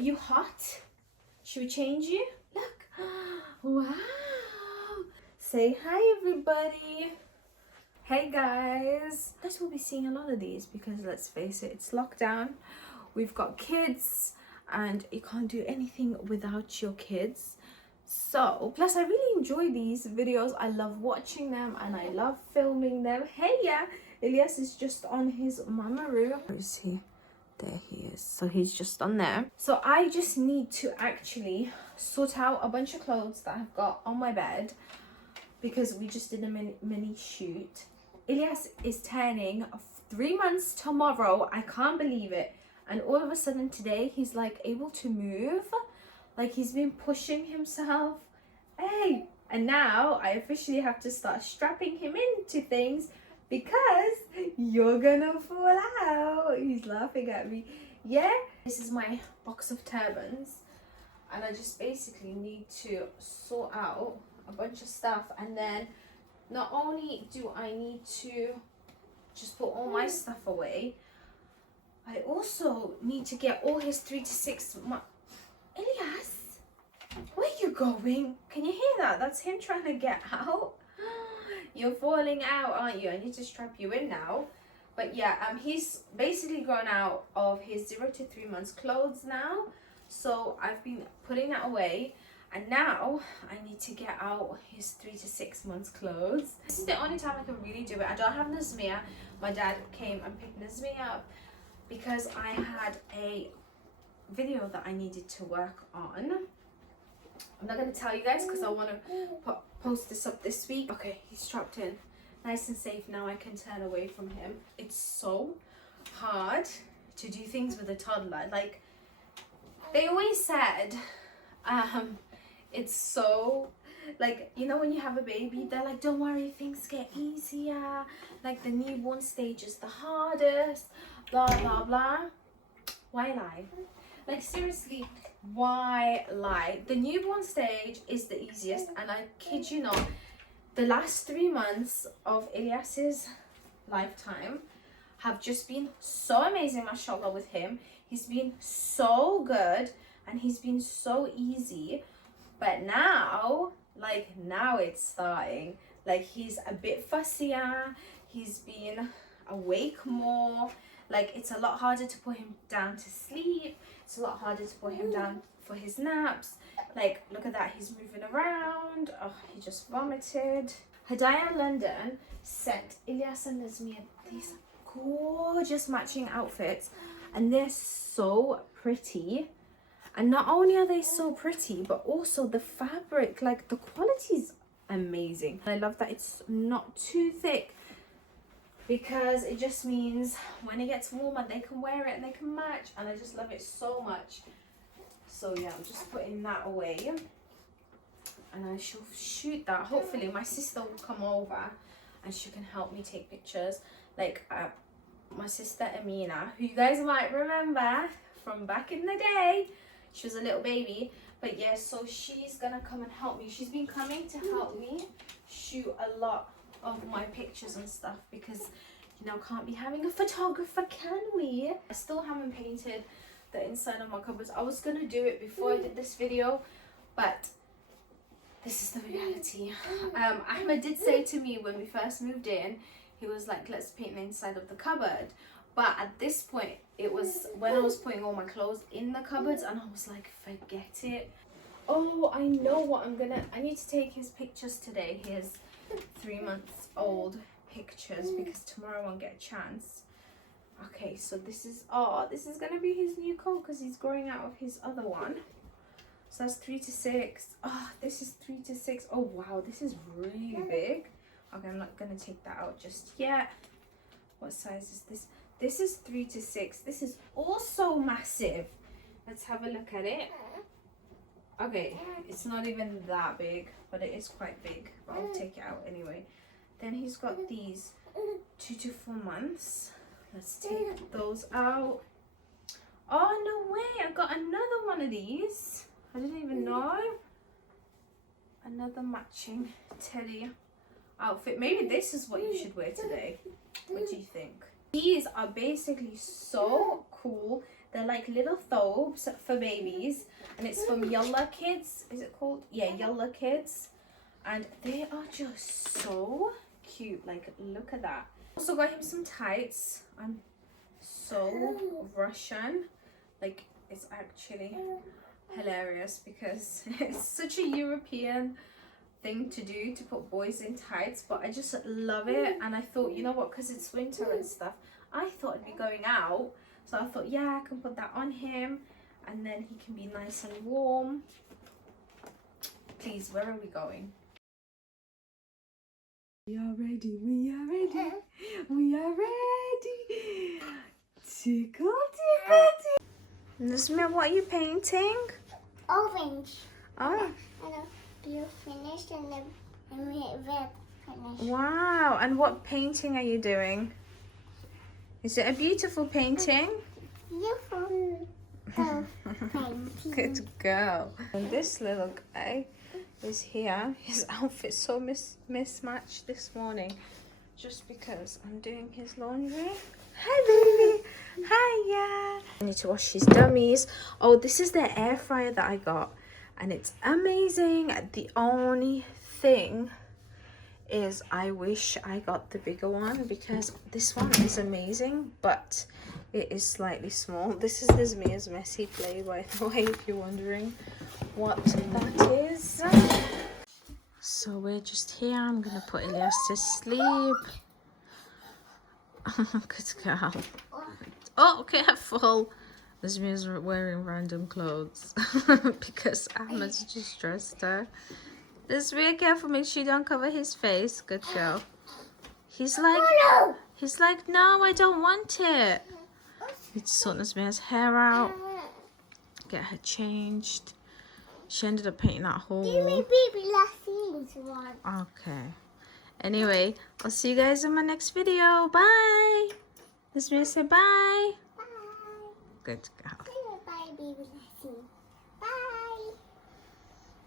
Are you hot? Should we change you? Look. Wow. Say hi, everybody. Hey, guys. You guys will be seeing a lot of these because, let's face it, it's lockdown. We've got kids and you can't do anything without your kids. So, plus I really enjoy these videos. I love watching them and I love filming them. Hey, yeah. Elias is just on his mamaroo. Where is he? There he is. So he's just on there. So I just need to actually sort out a bunch of clothes that I've got on my bed because we just did a mini shoot. Elias is turning 3 months tomorrow. I can't believe it. And all of a sudden today he's like able to move. Like he's been pushing himself. Hey! And now I officially have to start strapping him into things because you're gonna fall out. He's laughing at me. Yeah, this is my box of turbans and I just basically need to sort out a bunch of stuff, and then not only do I need to just put all my stuff away, I also need to get all his 3 to 6 months. Elias, where are you going? Can you hear that? That's him trying to get out. You're falling out, aren't you? I need to strap you in now. But yeah, he's basically grown out of his 0 to 3 months clothes now. So I've been putting that away. And now I need to get out his 3 to 6 months clothes. This is the only time I can really do it. I don't have Nazmia. My dad came and picked Nazmia up because I had a video that I needed to work on. I'm not going to tell you guys because I want to post this up this week. Okay, he's strapped in. Nice and safe. Now I can turn away from him. It's so hard to do things with a toddler. Like, they always said, it's so, like, you know when you have a baby, they're like, don't worry, things get easier. Like, the newborn stage is the hardest. Blah, blah, blah. Why lie? Like, seriously, why lie? The newborn stage is the easiest, and I kid you not, the last 3 months of Elias's lifetime have just been so amazing, mashallah, with him. He's been so good and he's been so easy. But now, like, now it's starting. Like, he's a bit fussier. He's been awake more. Like, it's a lot harder to put him down to sleep. It's a lot harder to put him down for his naps. Like, look at that. He's moving around. Oh, he just vomited. Hadaya London sent Ilyas and Nazmia these gorgeous matching outfits. And they're so pretty. And not only are they so pretty, but also the fabric, like, the quality's amazing. I love that it's not too thick, because it just means when it gets warmer they can wear it and they can match, and I just love it so much. So yeah, I'm just putting that away and I shall shoot that. Hopefully my sister will come over and she can help me take pictures. Like my sister Amina, who you guys might remember from back in the day. She was a little baby, but yeah, so she's gonna come and help me. She's been coming to help me shoot a lot of my pictures and stuff because, you know, can't be having a photographer, can we? I still haven't painted the inside of my cupboards. I was gonna do it before I did this video, but this is the reality. Ahmed did say to me when we first moved in, he was like, let's paint the inside of the cupboard. But at this point, it was when I was putting all my clothes in the cupboards and I was like, forget it. Oh, I know what I need to take his pictures today. His 3 months old pictures, because tomorrow I won't get a chance. Okay, so this is gonna be his new coat because he's growing out of his other one. So that's 3 to 6. Oh, this is 3 to 6. Oh wow, this is really big. Okay, I'm not gonna take that out just yet. What size is this? This is 3 to 6. This is also massive. Let's have a look at it. Okay, it's not even that big, but it is quite big. But I'll take it out anyway. Then he's got these 2 to 4 months. Let's take those out. Oh, no way. I got another one of these. I didn't even know. Another matching teddy outfit. Maybe this is what you should wear today. What do you think? These are basically so cool. They're like little thobes for babies, and it's from Yolla Kids. Is it called? Yeah, Yolla Kids. And they are just so cute. Like, look at that. Also got him some tights. I'm so Russian. Like, it's actually hilarious because it's such a European thing to do, to put boys in tights, but I just love it. And I thought, you know what, because it's winter and stuff, I thought I'd be going out, so I thought, yeah, I can put that on him and then he can be nice and warm. Please, where are we going? We are ready, we are ready, we are ready. Tickle, tickle, tickle. Nasmia, what are you painting? Orange. Oh. And a blue finish and a red finish. Wow, and what painting are you doing? Is it a beautiful painting? Beautiful painting. Good girl. And this little guy is here. His outfit's so mismatched this morning just because I'm doing his laundry. Hi, baby. Hiya. I need to wash his dummies. Oh, this is the air fryer that I got, and it's amazing. The only thing is I wish I got the bigger one because this one is amazing, but it is slightly small. This is Nismia's messy play, by the way, if you're wondering what that is. So we're just here. I'm gonna put Elias to sleep. Good girl. Oh, careful. Nismia's wearing random clothes because Ahmed's just dressed her. Just be careful, make sure you don't cover his face. Good girl. He's like, no, I don't want it. Need to sort Nasmia's hair out, get her changed. She ended up painting that hole. Give me baby last one. Okay. Anyway, I'll see you guys in my next video. Bye. Nasmia, say bye. Bye. Good girl. Bye, baby lassie.